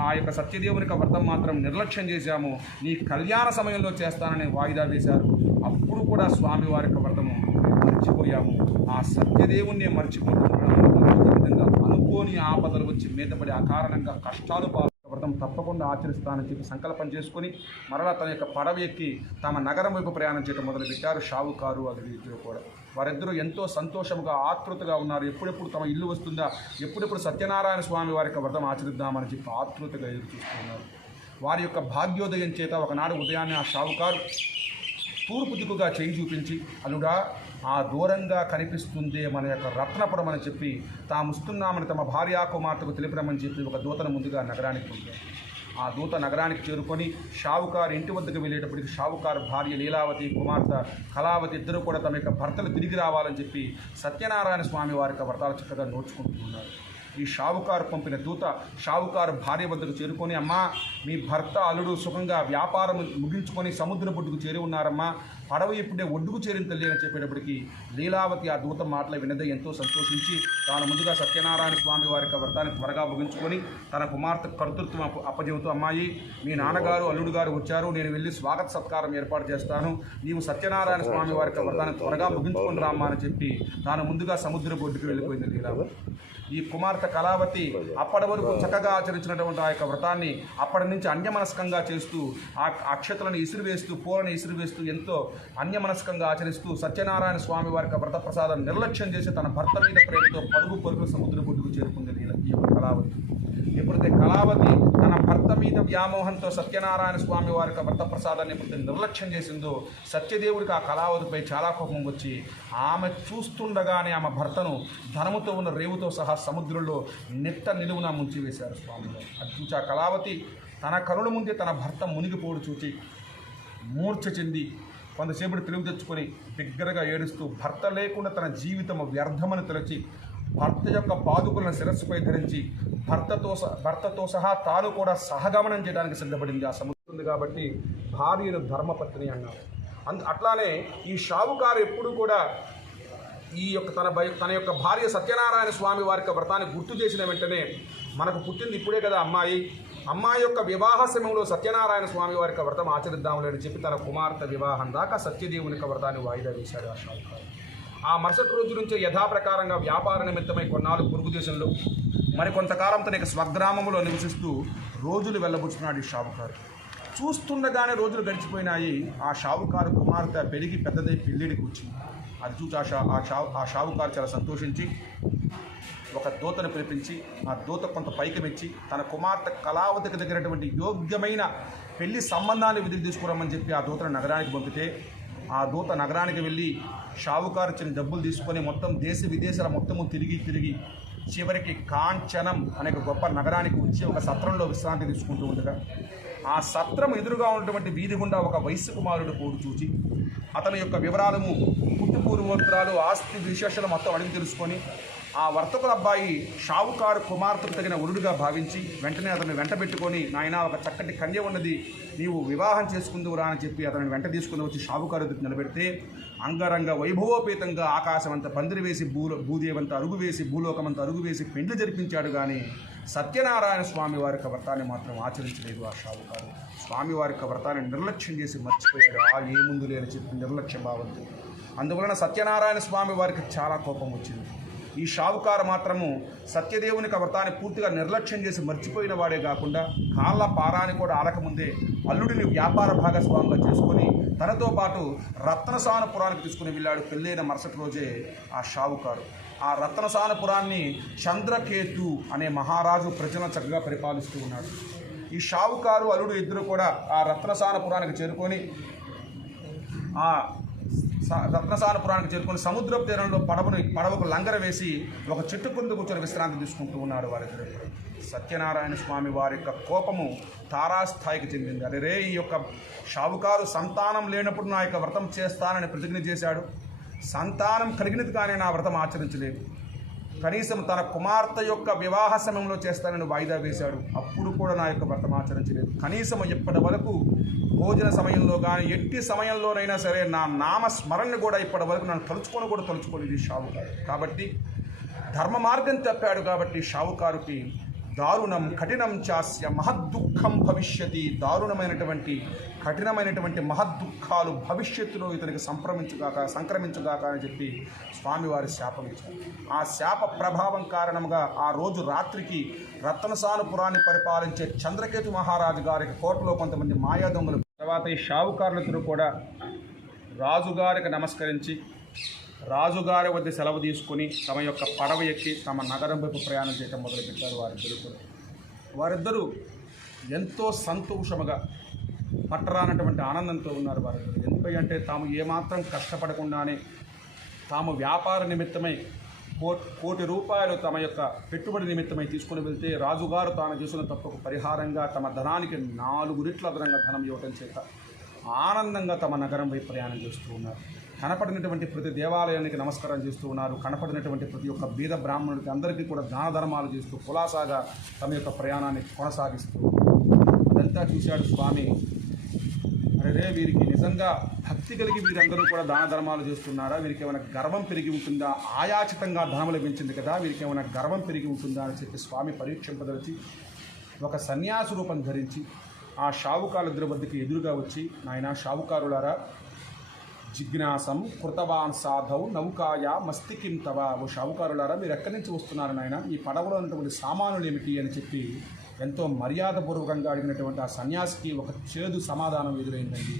ఆ యొక్క సత్యదేవునికి వ్రతం మాత్రం నిర్లక్ష్యం చేశాము. నీ కళ్యాణ సమయంలో చేస్తానని వాయిదా వేశారు. అప్పుడు కూడా స్వామి వారి యొక్క వ్రతము మర్చిపోయాము. ఆ సత్యదేవుణ్ణి మర్చిపోతున్నాము. విధంగా అనుకోని ఆపదలు వచ్చి మీదపడి అకారణంగా కష్టాలు వ్రతం తప్పకుండా ఆచరిస్తానని చెప్పి సంకల్పం చేసుకుని మరలా తన యొక్క పడవ ఎక్కి తమ నగరం వైపు ప్రయాణం చేయడం మొదలుపెట్టారు షావుకారు అతడి ఇద్దరు కూడా. వారిద్దరూ ఎంతో సంతోషంగా ఆతృతగా ఉన్నారు. ఎప్పుడెప్పుడు తమ ఇల్లు వస్తుందా, ఎప్పుడెప్పుడు సత్యనారాయణ స్వామి వారి యొక్క వ్రతం ఆచరిద్దామని చెప్పి ఆతృతగా ఎదురు చూస్తున్నారు. వారి యొక్క భాగ్యోదయం చేత ఒకనాడు ఉదయాన్నే ఆ షావుకారు తూర్పు దిక్కుగా చేయి చూపించి, అల్లుడా, ఆ దూరంగా కనిపిస్తుందే మన యొక్క రత్నపురం అని చెప్పి తాముస్తున్నామని తమ భార్యా కుమార్తెకు తెలిపిరమని చెప్పి ఒక దూతను ముందుగా నగరానికి పంపారు. ఆ దూత నగరానికి చేరుకొని షావుకారు ఇంటి వద్దకు వెళ్ళేటప్పటికి షావుకారు భార్య లీలావతి, కుమార్తె కళావతి ఇద్దరు కూడా తమ యొక్క భర్తలు తిరిగి రావాలని చెప్పి సత్యనారాయణ స్వామి వారి యొక్క వ్రతాలు చక్కగా నోచుకుంటున్నారు. ఈ షావుకారు పంపిన దూత షావుకారు భార్య వద్దకు చేరుకొని, అమ్మా, మీ భర్త అల్లుడు సుఖంగా వ్యాపారం ముగించుకొని సముద్ర ఒడ్డుకు చేరి ఉన్నారమ్మా, పడవ ఇప్పుడే ఒడ్డుకు చేరిన తల్లి అని చెప్పేటప్పటికి లీలావతి ఆ దూత మాటలు వినదే ఎంతో సంతోషించి తాను ముందుగా సత్యనారాయణ స్వామి వారి యొక్క వ్రతాన్ని త్వరగా ముగించుకొని తన కుమార్తె కర్తృత్వం అప్పజెబుతూ, అమ్మాయి, మీ నాన్నగారు అల్లుడు గారు వచ్చారు, నేను వెళ్ళి స్వాగత సత్కారం ఏర్పాటు చేస్తాను, నీవు సత్యనారాయణ స్వామి వారి యొక్క వ్రతాన్ని త్వరగా ముగించుకొని రామ్మా అని చెప్పి తాను ముందుగా సముద్ర ఒడ్డుకు వెళ్ళిపోయింది లీలావతి. ఈ కుమార్తె కళావతి అప్పటి వరకు చక్కగా ఆచరించినటువంటి ఆ యొక్క వ్రతాన్ని అప్పటి నుంచి అన్యమనస్కంగా చేస్తూ ఆ అక్షతలను ఇసిరివేస్తూ పూలను ఇసిరివేస్తూ ఎంతో అన్యమనస్కంగా ఆచరిస్తూ సత్యనారాయణ స్వామి వారి యొక్క వ్రత ప్రసాదం నిర్లక్ష్యం చేసి తన భర్త మీద ప్రేమతో పరుగు సముద్ర ఒడ్డుకు చేరుకుంది ఈ యొక్క కళావతి. ఎప్పుడైతే కళావతి తన భర్త మీద వ్యామోహంతో సత్యనారాయణ స్వామి వారి యొక్క వ్రత ప్రసాదాన్ని ఎప్పుడైతే నిర్లక్ష్యం చేసిందో సత్యదేవుడికి ఆ కళావతిపై చాలా కోపం వచ్చి ఆమె చూస్తుండగానే ఆమె భర్తను ధనముతో ఉన్న రేవుతో సహా సముద్రంలో నిలువున ముంచివేశారు స్వామి. అది చూసి ఆ కళావతి తన కనుల ముందే తన భర్త మునిగిపోడు చూచి మూర్ఛ చెంది కొంతసేపటి తెలివి తెచ్చుకొని బిగ్గరగా ఏడుస్తూ భర్త లేకుండా తన వ్యర్థమని తలచి భర్త యొక్క పాదుకులను శిరస్సుపై ధరించి భర్తతో సహా తాను కూడా సహగమనం చేయడానికి సిద్ధపడింది. ఆ సముద్రం ఉంది కాబట్టి భార్యను ధర్మపత్ని అన్నారు. అట్లానే ఈ షావుకారు ఎప్పుడు కూడా ఈ యొక్క తన యొక్క భార్య సత్యనారాయణ స్వామి వారి యొక్క వ్రతాన్ని గుర్తు చేసిన వెంటనే, మనకు పుట్టింది ఇప్పుడే కదా అమ్మాయి యొక్క వివాహ సమయంలో సత్యనారాయణ స్వామి వారి యొక్క వ్రతం ఆచరిద్దామని చెప్పి తన కుమార్తె వివాహం దాకా సత్యదేవుని యొక్క వ్రతాన్ని వాయిదా వేశాడు ఆ షావుకారు. ఆ మరుసటి రోజు నుంచే యథాప్రకారంగా వ్యాపార నిమిత్తమై కొన్నాళ్ళు పొరుగు దేశంలో మరికొంతకాలం తన యొక్క స్వగ్రామంలో నివసిస్తూ రోజులు వెళ్ళబుచ్చుతున్నాడు ఈ షావుకారు. చూస్తుండగానే రోజులు గడిచిపోయినాయి. ఆ షావుకారు కుమార్తె పెరిగి పెద్దదై పెళ్ళిడికి వచ్చింది. అది చూసి ఆ షావుకారు చాలా సంతోషించి ఒక దూతను పిలిపించి ఆ దూత కొంత పైకి మెచ్చి తన కుమార్తె కళావతికి దగ్గరటువంటి యోగ్యమైన పెళ్లి సంబంధాన్ని విధులు తీసుకురమ్మని చెప్పి ఆ దూతను నగరానికి పంపితే ఆ దూత నగరానికి వెళ్ళి షావుకారు ఇచ్చిన డబ్బులు తీసుకొని మొత్తం దేశ విదేశాల మొత్తము తిరిగి చివరికి కాంచనం అనే గొప్ప నగరానికి వచ్చి ఒక సత్రంలో విశ్రాంతి తీసుకుంటూ ఉండగా ఆ సత్రం ఎదురుగా ఉన్నటువంటి వీధి గుండా ఒక వయస్సు కుమారుడు పోడు చూచి అతని యొక్క వివరాలను పుట్టు పూర్వోత్తరాలు ఆస్తి విశేషాలు మొత్తం అడిగి తెలుసుకొని ఆ వర్తకుల అబ్బాయి షావుకారు కుమార్తెకు తగిన వరుడుగా భావించి వెంటనే అతన్ని వెంట పెట్టుకొని నాయన ఒక చక్కటి కన్య ఉన్నది, నీవు వివాహం చేసుకుందువురా అని చెప్పి అతన్ని వెంట తీసుకుని వచ్చి షావుకారు ఎదుటి నిలబెడితే అంగరంగ వైభవోపేతంగా ఆకాశమంత పందిరి వేసి భూదేవంత అరుగు వేసి భూలోకమంత అరుగు వేసి పెండ్లు జరిపించాడు. కానీ సత్యనారాయణ స్వామి వారి యొక్క వ్రతాన్ని మాత్రం ఆచరించలేదు ఆ షావుకారు. స్వామివారి యొక్క వ్రతాన్ని నిర్లక్ష్యం చేసి మర్చిపోయాడు. ఏముందు లేని చెప్పి నిర్లక్ష్య భావంతో. అందువలన సత్యనారాయణ స్వామి వారికి చాలా కోపం వచ్చింది. ఈ షావుకారు మాత్రము సత్యదేవునికి వ్రతాన్ని పూర్తిగా నిర్లక్ష్యం చేసి మర్చిపోయిన వాడే కాకుండా కాళ్ళ పారాని కూడా ఆలకముందే అల్లుడిని వ్యాపార భాగస్వామిగా చేసుకొని తనతో పాటు రత్నసానపురానికి తీసుకుని వెళ్ళాడు. పెళ్ళైన మరుసటి రోజే ఆ షావుకారు ఆ రత్నసానపురాన్ని చంద్రకేతు అనే మహారాజు ప్రజలను చక్కగా పరిపాలిస్తూ ఉన్నాడు. ఈ షావుకారు అల్లుడు ఇద్దరు కూడా ఆ రత్నసానపురానికి చేరుకొని సముద్రపు తీరంలో పడవకు లంగర వేసి ఒక చెట్టు కింద కూర్చొని విశ్రాంతి తీసుకుంటూ ఉన్నారు వారిద్దరు. సత్యనారాయణ స్వామి వారి యొక్క కోపము తారాస్థాయికి చెందింది. అరే, ఈ యొక్క షావుకారు సంతానం లేనప్పుడు నా యొక్క వ్రతం చేస్తానని ప్రతిజ్ఞ చేశాడు. సంతానం కలిగినది కానీ నా వ్రతం ఆచరించలేదు. కనీసం తన కుమార్తె యొక్క వివాహ సమయంలో చేస్తానని వాయిదా వేశాడు. అప్పుడు కూడా నా యొక్క వ్రతం ఆచరించలేదు. కనీసం ఇప్పటి వరకు భోజన సమయంలో కానీ ఎట్టి సమయంలోనైనా సరే నా నామస్మరణని కూడా ఇప్పటి వరకు నన్ను తలుచుకోలేదు షావుకారు. కాబట్టి ధర్మ మార్గం తప్పాడు. కాబట్టి షావుకారుకి దారుణం కఠినం చాస్య మహద్దుఃఖం భవిష్యతి, దారుణమైనటువంటి కఠినమైనటువంటి మహద్దుఃఖాలు భవిష్యత్తులో ఇతనికి సంక్రమించుగాక అని చెప్పి స్వామివారి శాపం ఇచ్చారు. ఆ శాప ప్రభావం కారణంగా ఆ రోజు రాత్రికి రత్నసానపురాన్ని పరిపాలించే చంద్రకేతు మహారాజు గారికి కోటలో కొంతమంది మాయా దొంగలు తర్వాత ఈ షావుకారులిద్దరూ కూడా రాజుగారికి నమస్కరించి రాజుగారి వద్ద సెలవు తీసుకుని తమ యొక్క పడవ ఎక్కి తమ నగరం వైపు ప్రయాణం చేయడం మొదలుపెట్టారు. వారిద్దరూ ఎంతో సంతోషముగా పట్టరానటువంటి ఆనందంతో ఉన్నారు. వారిద్దరు ఎందుకై అంటే తాము ఏమాత్రం కష్టపడకుండానే తాము వ్యాపార నిమిత్తమై కోటి రూపాయలు తమ యొక్క పెట్టుబడి నిమిత్తమై తీసుకుని వెళ్తే రాజుగారు తాను చేసిన తప్పుకు పరిహారంగా తమ ధనానికి 4 రెట్ల అదనంగా ధనం ఇవ్వటం చేత ఆనందంగా తమ నగరం వైపు ప్రయాణం చేస్తూ ఉన్నారు. కనపడినటువంటి ప్రతి దేవాలయానికి నమస్కారం చేస్తూ ఉన్నారు. కనపడినటువంటి ప్రతి ఒక్క బీద బ్రాహ్మణుడికి అందరికీ కూడా దాన ధర్మాలు చేస్తూ కులాసాగా తమ యొక్క ప్రయాణాన్ని కొనసాగిస్తూ అదంతా చూశాడు స్వామి. అరే, వీరికి నిజంగా భక్తి కలిగి వీరందరూ కూడా దాన ధర్మాలు చేస్తున్నారా? వీరికి ఏమైనా గర్వం పెరిగి ఉంటుందా? ఆయాచితంగా ధనం లభించింది కదా, వీరికి ఏమైనా గర్వం పెరిగి ఉంటుందా అని చెప్పి స్వామి పరీక్షింపదలిచి ఒక సన్యాసి రూపం ధరించి ఆ షావుకారులిద్దరి వద్దకి ఎదురుగా వచ్చి, నాయన షావుకారులారా, జిజ్ఞాసం కృతవాన్ సాధవ్ నౌకాయ మస్తికిం తవ, ఓ షావుకారులారా మీరు ఎక్కడి నుంచి వస్తున్నారు నాయన, ఈ పడవలో ఉన్నటువంటి సామానులు ఏమిటి అని చెప్పి ఎంతో మర్యాదపూర్వకంగా అడిగినటువంటి ఆ సన్యాసికి ఒక చేదు సమాధానం ఎదురైందండి.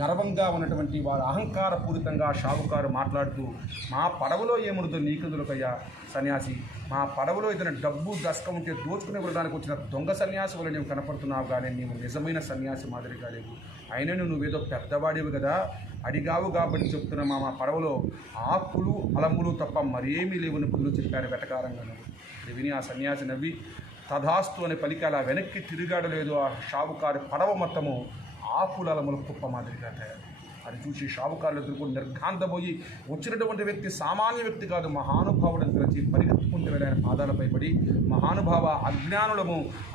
గర్వంగా ఉన్నటువంటి వారు అహంకారపూరితంగా షావుకారు మాట్లాడుతూ, మా పడవలో ఏముందో నీకెందులకయ్యా సన్యాసి, మా పడవలో ఏదైనా డబ్బు దశకం ఉంటే దోచుకుని వెళ్ళడానికి వచ్చిన దొంగ సన్యాసి వల్ల నీవు కనపడుతున్నావు, కానీ నీవు నిజమైన సన్యాసి మాదిరిగా లేవు. అయినా నువ్వేదో పెద్దవాడివి కదా, అడిగావు కాబట్టి చెప్తున్నా, మా పడవలో ఆకులు అలములు తప్ప మరేమీ లేవని పుల్లు చెప్పారు వెటకారంగా. ఇది విని ఆ సన్యాసి నవ్వి తథాస్తు అని పలికి అలా వెనక్కి తిరిగాడలేదు. ఆ షావుకారు పడవ మొత్తము ఆకులముల కుప్ప మాదిరిగా తయారు. అది చూసి షావుకారులిద్దరూ కూడా నిర్ఘాంతపోయి, వచ్చినటువంటి వ్యక్తి సామాన్య వ్యక్తి కాదు, మహానుభావుడని తెలిసి పరిగెత్తుకుంటూ వెళ్ళిన పాదాలపై పడి, మహానుభావ,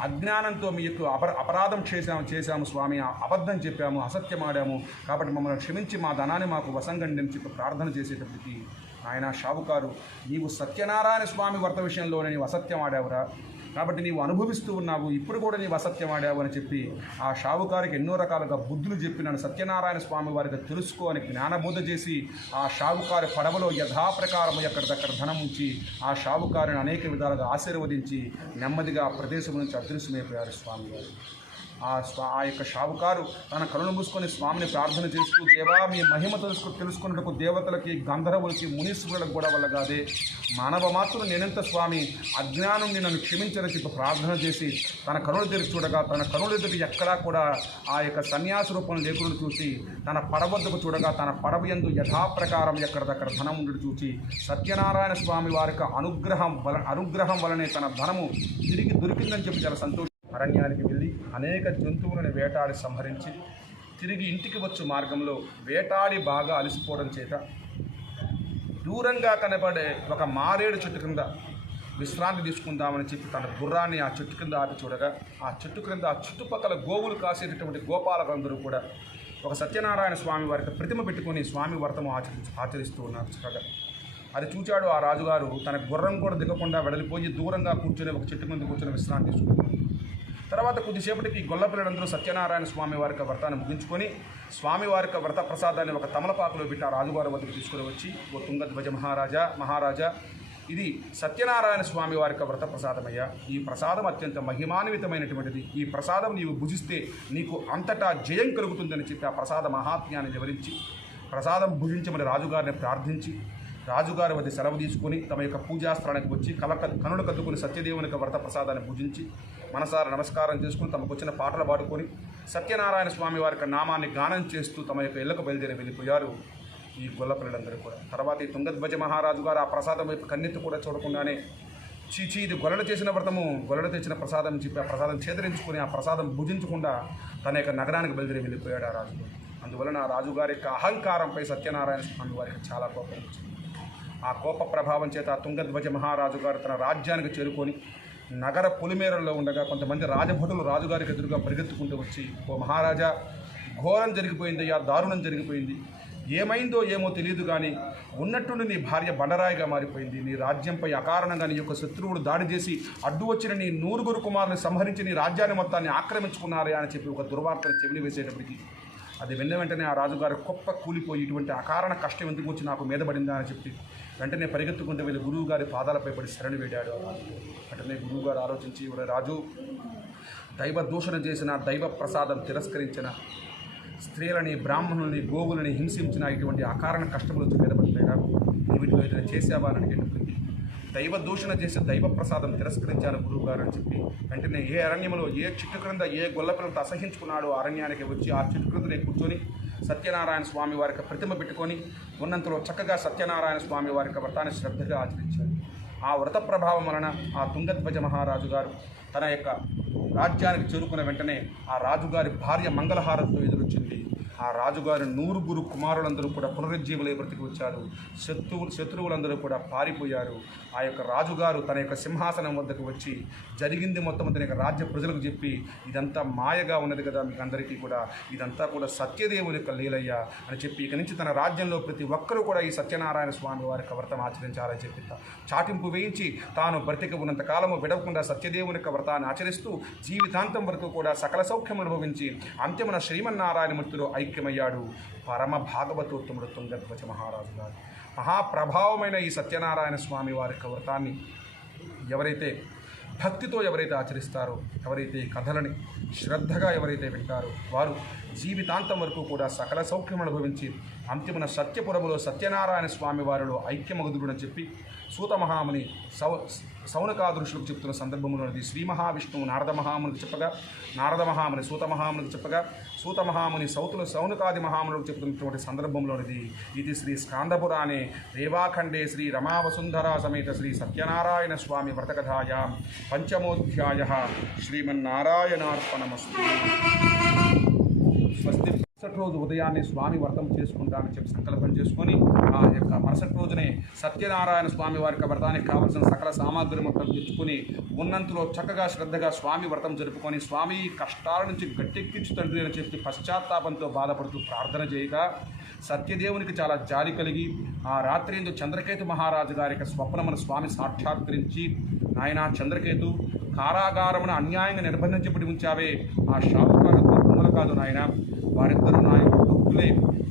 అజ్ఞానంతో మీ యొక్క అపరాధం చేశాము స్వామి, అబద్ధం చెప్పాము, అసత్యమాడాము, కాబట్టి మమ్మల్ని క్షమించి మా ధనాన్ని మాకు వసంగండి అని చెప్పి ప్రార్థన చేసేటప్పటికి, ఆయన షావుకారు, నీవు సత్యనారాయణ స్వామి వ్రత విషయంలోనే నీవు అసత్యం ఆడావురా, కాబట్టి నీవు అనుభవిస్తూ ఉన్నావు, ఇప్పుడు కూడా నీవు అసత్యం ఆడావు అని చెప్పి ఆ షావుకారికి ఎన్నో రకాలుగా బుద్ధులు చెప్పి నన్ను సత్యనారాయణ స్వామి వారికి తెలుసుకో అని జ్ఞానబోధ చేసి ఆ షావుకారి పడవలో యథాప్రకారం ఎక్కడిదక్కడ ధనం ఉంచి ఆ షావుకారిని అనేక విధాలుగా ఆశీర్వదించి నెమ్మదిగా ఆ ప్రదేశం నుంచి అదృశ్యమైపోయారు స్వామివారు. ఆ యొక్క షావుకారు తన కనులు మూసుకొని స్వామిని ప్రార్థన చేస్తూ, దేవా మీ మహిమ తెలుసుకున్నట్టుకు దేవతలకి, గంధర్వులకి, మునీశ్వరులకు కూడా వల్ల కాదే, మానవ మాత్రం నేనెంత స్వామి, అజ్ఞానం నన్ను క్షమించని చెప్పి ప్రార్థన చేసి తన కనులు తెరిచి చూడగా తన కనులు ఎదుటి ఎక్కడా కూడా ఆ యొక్క సన్యాస రూపం లేకుండా చూసి తన పడవద్దకు చూడగా తన పడవ యందు యథాప్రకారం ఎక్కడిదక్కడ ధనం ఉండడు చూసి సత్యనారాయణ స్వామి వారికి అనుగ్రహం వలనే తన ధనము తిరిగి దొరికిందని చెప్పి చాలా సంతోషం. అరణ్యానికి వెళ్ళి అనేక జంతువులను వేటాడి సంహరించి తిరిగి ఇంటికి వచ్చు మార్గంలో వేటాడి బాగా అలసిపోవడం చేత దూరంగా కనబడే ఒక మారేడు చెట్టు కింద విశ్రాంతి తీసుకుందామని చెప్పి తన గుర్రాన్ని ఆ చెట్టు కింద ఆపి చూడగా ఆ చెట్టు క్రింద ఆ చుట్టుపక్కల గోవులు కాసేటటువంటి గోపాలకులందరూ కూడా ఒక సత్యనారాయణ స్వామి వారికి ప్రతిమ పెట్టుకొని స్వామి వ్రతము ఆచరిస్తూ ఉన్నారు చక్కగా. అది చూచాడు ఆ రాజుగారు. తన గుర్రం కూడా దిగకుండా వెడలిపోయి దూరంగా కూర్చొని ఒక చెట్టు మీద కూర్చొని విశ్రాంతి తీసుకున్నారు. తర్వాత కొద్దిసేపటికి గొల్లపిల్లలందరూ సత్యనారాయణ స్వామి వారికి వ్రతాన్ని ముగించుకొని స్వామివారికి వ్రత ప్రసాదాన్ని ఒక తమలపాకులో పెట్టి ఆ రాజుగారి వద్దకు తీసుకుని వచ్చి, ఓ తుంగధ్వజ మహారాజా ఇది సత్యనారాయణ స్వామి వారికి వ్రత ప్రసాదమయ్యా. ఈ ప్రసాదం అత్యంత మహిమాన్వితమైనటువంటిది. ఈ ప్రసాదం నీవు భుజిస్తే నీకు అంతటా జయం కలుగుతుందని చెప్పి ఆ ప్రసాద మహాత్మ్యాన్ని వివరించి ప్రసాదం భుజించమని రాజుగారిని ప్రార్థించి రాజుగారి వద్ద సెలవు తీసుకొని తమ యొక్క పూజాస్థానానికి వచ్చి కనులు కద్దుకుని సత్యదేవునికి వ్రత ప్రసాదాన్ని భుజించి మనసార నమస్కారం చేసుకుని తమకు వచ్చిన పాటలు పాడుకొని సత్యనారాయణ స్వామి వారి నామాన్ని గానం చేస్తూ తమ యొక్క ఇళ్లకు బయలుదేరి వెళ్ళిపోయారు ఈ గొల్లపిల్లలందరూ కూడా. తర్వాత ఈ తుంగధ్వజ మహారాజు గారు ఆ ప్రసాదం వైపు కన్నెత్తి కూడా చూడకుండానే చీచి ఇది గొల్లలు చేసిన వ్రతము, గొల్లలు తెచ్చిన ప్రసాదం చెప్పి ఆ ప్రసాదం చేదరించుకొని ఆ ప్రసాదం భుజించకుండా తన యొక్క నగరానికి బయలుదేరి వెళ్ళిపోయాడు ఆ రాజు. అందువలన ఆ రాజుగారి యొక్క అహంకారంపై సత్యనారాయణ స్వామి వారికి చాలా కోపం వచ్చింది. ఆ కోప ప్రభావం చేత తుంగధ్వజ మహారాజు గారు తన రాజ్యానికి చేరుకొని నగర పొలిమేరల్లో ఉండగా కొంతమంది రాజభటులు రాజుగారికి ఎదురుగా పరిగెత్తుకుంటూ వచ్చి, ఓ మహారాజా, ఘోరం జరిగిపోయిందయ్యా, దారుణం జరిగిపోయింది. ఏమైందో ఏమో తెలియదు కానీ ఉన్నట్టుండి నీ భార్య బండరాయిగా మారిపోయింది. నీ రాజ్యంపై అకారణంగా నీ యొక్క శత్రువులు దాడి చేసి అడ్డు వచ్చిన నీ 9 కుమారులను సంహరించి నీ రాజ్యాన్ని మొత్తాన్ని ఆక్రమించుకున్నారే అని చెప్పి ఒక దుర్వార్తను చెవిని వేసేటప్పటికి అది విన్న వెంటనే ఆ రాజుగారు గొప్ప కూలిపోయి ఇటువంటి అకారణ కష్టం ఎందుకు వచ్చి నాకు మీద పడిందా అని చెప్పి వెంటనే పరిగెత్తుకుంటూ వెళ్ళి గురువుగారి పాదాలపై పడి శరణి వేడాడు. వెంటనే గురువుగారు ఆలోచించి, రాజు, దైవ దూషణ చేసిన, దైవ ప్రసాదం తిరస్కరించిన, స్త్రీలని, బ్రాహ్మణుల్ని, గోవులని హింసించిన ఇటువంటి అకారణ కష్టములు వచ్చి మీద పడతాయిగా, వీటిలో ఏదైనా చేసావా అని అడిగేటప్పటికి దైవ దూషణ చేసి దైవ ప్రసాదం తిరస్కరించాను గురువుగారు అని చెప్పి వెంటనే ఏ అరణ్యంలో ఏ చెట్టు క్రింద ఏ గొల్లపిల్లతో అసహించుకున్నాడో అరణ్యానికి వచ్చి ఆ చెట్టు క్రిందనే కూర్చొని సత్యనారాయణ స్వామి వారికి ప్రతిమ పెట్టుకొని ఉన్నంతలో చక్కగా సత్యనారాయణ స్వామి వారికి వ్రతాన్ని శ్రద్ధగా ఆచరించారు. ఆ వ్రత ప్రభావం వలన ఆ తుంగధ్వజ మహారాజు గారు తన యొక్క రాజ్యానికి చేరుకున్న వెంటనే ఆ రాజుగారి భార్య మంగళహారతితో ఎదురొచ్చింది. ఆ రాజుగారి 9 కుమారులందరూ కూడా పునరుజ్జీవులై బ్రతికి వచ్చారు. శత్రువులందరూ కూడా పారిపోయారు. ఆ యొక్క రాజుగారు తన యొక్క సింహాసనం వద్దకు వచ్చి జరిగింది మొత్తం తన యొక్క రాజ్య ప్రజలకు చెప్పి, ఇదంతా మాయగా ఉన్నది కదా మీకు అందరికీ కూడా, ఇదంతా కూడా సత్యదేవుని యొక్క లీలయ్య అని చెప్పి ఇక నుంచి తన రాజ్యంలో ప్రతి ఒక్కరూ కూడా ఈ సత్యనారాయణ స్వామి వారికి వ్రతం ఆచరించాలని చెప్పి చాటింపు వేయించి తాను బ్రతికి ఉన్నంత కాలము విడవకుండా సత్యదేవుని యొక్క వ్రతాన్ని ఆచరిస్తూ జీవితాంతం వరకు కూడా సకల సౌఖ్యం అనుభవించి అంతిమన శ్రీమన్నారాయణమూర్తిలో ఐక్యమయ్యాడు పరమ భాగవతోత్తముడు తుంగధ్వజ మహారాజు గారు. మహాప్రభావమైన ఈ సత్యనారాయణ స్వామి వారి యొక్క వ్రతాన్ని ఎవరైతే భక్తితో ఎవరైతే ఆచరిస్తారో, ఎవరైతే ఈ కథలని శ్రద్ధగా ఎవరైతే వింటారో వారు జీవితాంతం వరకు కూడా సకల సౌఖ్యం అనుభవించి అంతిమన సత్యపురములో సత్యనారాయణ స్వామి వారిలో ఐక్యమగుదుడని చెప్పి సూత మహాముని సౌనకాదృశులకు చెప్తున్న సందర్భంలోనిది. శ్రీ మహావిష్ణువు నారద మహామునికి చెప్పగా, నారద మహాముని సూత మహామునికి చెప్పగా, సూత మహాముని సౌనకాది మహాములకు చెప్తున్నటువంటి సందర్భంలోనిది. ఇది శ్రీ స్కాందపురాణే రేవాఖండే శ్రీ రమావసుంధరా సమేత శ్రీ సత్యనారాయణ స్వామి వ్రతకథాయాం పంచమోధ్యాయః. శ్రీమన్నారాయణార్పణమస్తు. స్వస్తి. మరుసటి రోజు ఉదయాన్నే స్వామి వ్రతం చేసుకుంటానని చెప్పి సంకల్పం చేసుకొని ఆ యొక్క మరుసటి రోజునే సత్యనారాయణ స్వామి వారికి వ్రతానికి కావలసిన సకల సామాగ్రి మొత్తం తెచ్చుకొని ఉన్నంతలో చక్కగా శ్రద్ధగా స్వామి వ్రతం జరుపుకొని స్వామి కష్టాల నుంచి గట్టెక్కించు తండ్రి అని చెప్పి పశ్చాత్తాపంతో బాధపడుతూ ప్రార్థన చేయగా సత్యదేవునికి చాలా జాలి కలిగి ఆ రాత్రి ఎందు చంద్రకేతు మహారాజు గారికి స్వప్నమును స్వామి సాక్షాత్కరించి, నాయనా చంద్రకేతు, కారాగారమున అన్యాయంగా నిర్బంధించబడి ఉంచావే, ఆ షాపుకారులకు అమలు కాదు నాయన, వారిద్దరూ నా యొక్క భక్తులే,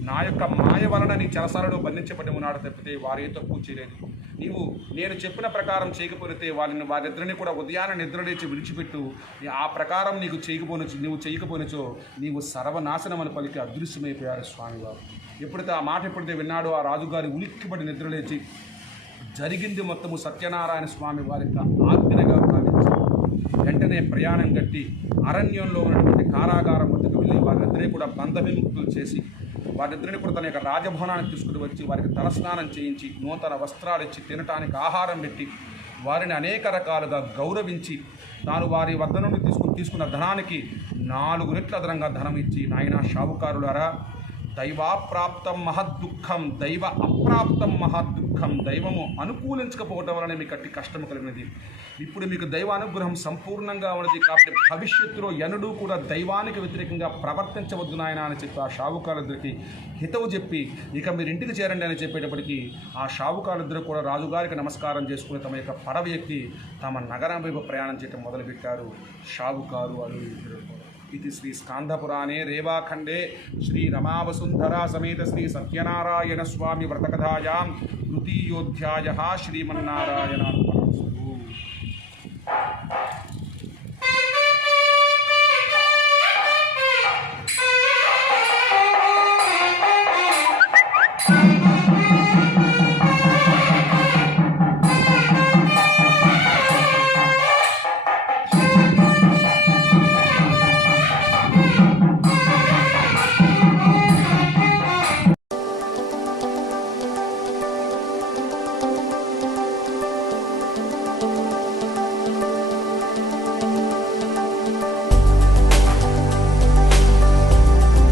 నా యొక్క మాయ వలన నీ చెరసాలలో బంధించబడి ఉన్నాడు తప్పితే వారు ఏ తప్పు చేయలేదు. నీవు నేను చెప్పిన ప్రకారం చేయకపోతే వారిద్దరిని కూడా ఉదయాన్నే నిద్రలేచి విడిచిపెట్టు, ఆ ప్రకారం నీవు చేయకపోనిచో నీవు సర్వనాశనమని పలికి అదృశ్యమైపోయారు స్వామివారు. ఎప్పుడైతే ఆ మాట ఎప్పుడైతే విన్నాడో ఆ రాజుగారి ఉలిక్కిపడి నిద్రలేచి జరిగింది మొత్తము సత్యనారాయణ స్వామి వారికి ఆజ్ఞగా భావించి వెంటనే ప్రయాణం కట్టి అరణ్యంలో ఉన్నటువంటి కారాగారం వద్దకు వెళ్ళి వారిద్దరినీ కూడా బంధవిముక్తులు చేసి వారిద్దరిని కూడా తన యొక్క రాజభవనానికి తీసుకుని వచ్చి వారికి తలస్నానం చేయించి నూతన వస్త్రాలు ఇచ్చి తినటానికి ఆహారం పెట్టి వారిని అనేక రకాలుగా గౌరవించి తాను వారి వద్ద నుండి తీసుకున్న ధనానికి 4 రెట్ల అదనంగా ధనం ఇచ్చి, నాయన షావుకారులారా, దైవాప్రాప్తం మహద్దుఃఖం, దైవ అప్రాప్తం మహద్దుఃఖం, దైవము అనుకూలించకపోవటం వలన మీకు అట్టి కష్టము కలిగినది. ఇప్పుడు మీకు దైవ అనుగ్రహం సంపూర్ణంగా ఉన్నది కాబట్టి భవిష్యత్తులో ఎన్నడూ కూడా దైవానికి వ్యతిరేకంగా ప్రవర్తించవద్దు నాయన అని చెప్పి ఆ షావుకారులిద్దరికి హితవు చెప్పి, ఇక మీరు ఇంటికి చేరండి అని చెప్పేటప్పటికీ ఆ షావుకారులిద్దరూ కూడా రాజుగారికి నమస్కారం చేసుకుని తమ యొక్క పడవ ఎక్కి తమ నగరం వైపు ప్రయాణం చేయడం మొదలుపెట్టారు షావుకారు వాళ్ళు ఇద్దరు. ఇది శ్రీ స్కాంధపురాణే రేవాఖండే శ్రీ రమావసుంధరా సమేత శ్రీ సత్యనారాయణ స్వామి వ్రతకథాయాం తృతీయోధ్యాయ శ్రీమన్నారాయణ.